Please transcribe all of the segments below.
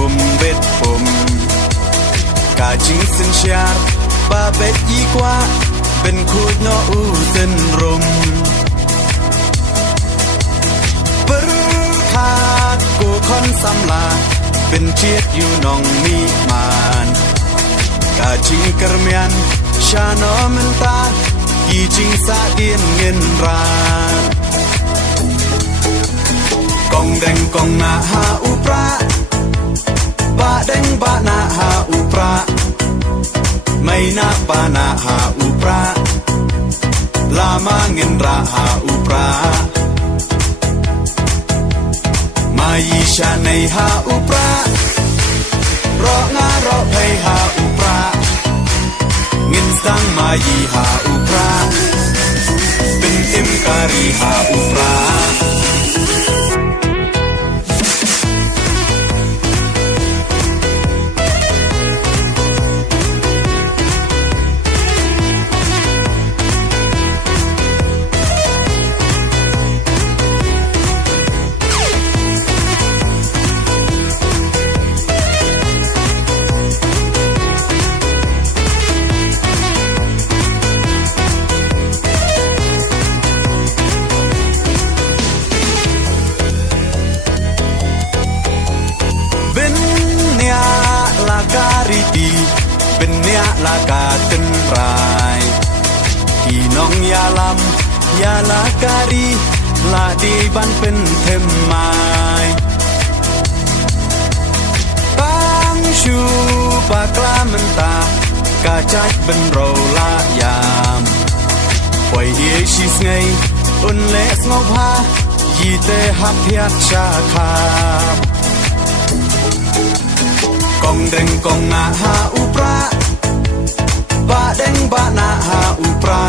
bum bet bum cả chính sinh cha ba bet y quaเป็นคูดนออูเส้นรมปรึขาดกูคอนสำลาเป็นเชียดอยู่นองมีมานกาจิงกระเมียนชาโนมันตากีจิงสาเดียนเงินรานกองแดงกองนาหาอุปราบะแดงบะนาหาอุปราไม่นาปานาหาอุปราลามาเงินราหาอุปรามายีชาในหาอุปรารองารอเพยหาอุปราเงินสังมายีหาอุปราเป็นอิมการีหาอุปราเป็นเนียลากาตึนรายพี่น้องยาลำยาลาการีลาดีบันเป็นเทมไม้ตั้งชูปากลามันตากาจัดเป็นโรลายามปล่อยเดียชิสไงอุ่นเล็กงบฮายีเตหักเทียดชาคากองเด้งกองนาหาอุปราบะเด้งบะนาหาอุปรา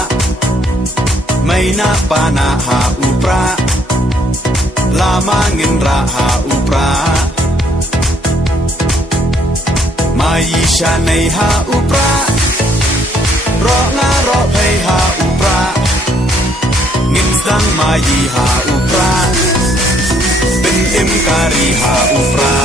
ไม่นาปานาหาอุปราลามาเงินราหาอุปรามายีชาในหาอุปรารองารอเพยหาอุปราเงินสังมายีหาอุปราเป็นอิมการีหาอุปรา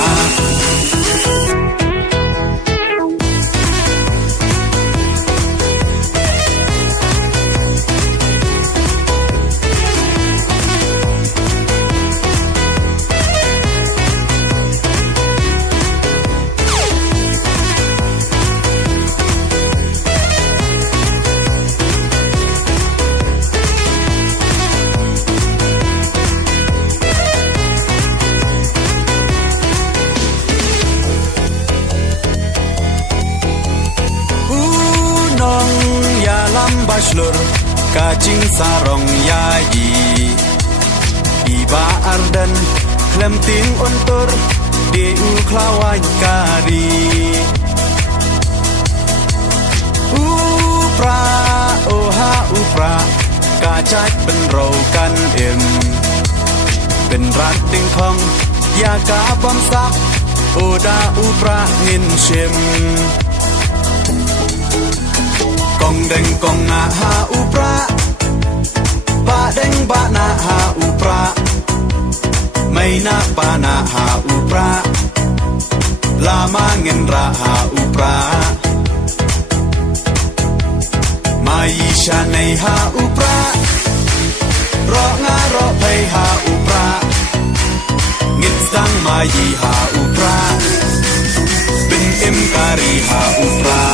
Bachelor kajing sarong yayi Iba ardan klemting untur Deu klawan kari Upra oha upra Kajat ben rokan im Ben rat ting kong Yaga bom sak Oda upra ngin shimกองเด้งกองนาหาอุปราบะเด้งบะนาหาอุปราไม่นาปานาหาอุปราลามาเงินราหาอุปรามายีชาในหาอุปรารองารอเพยหาอุปราเงินสังมายีหาอุปราเป็นอิมการีหาอุปรา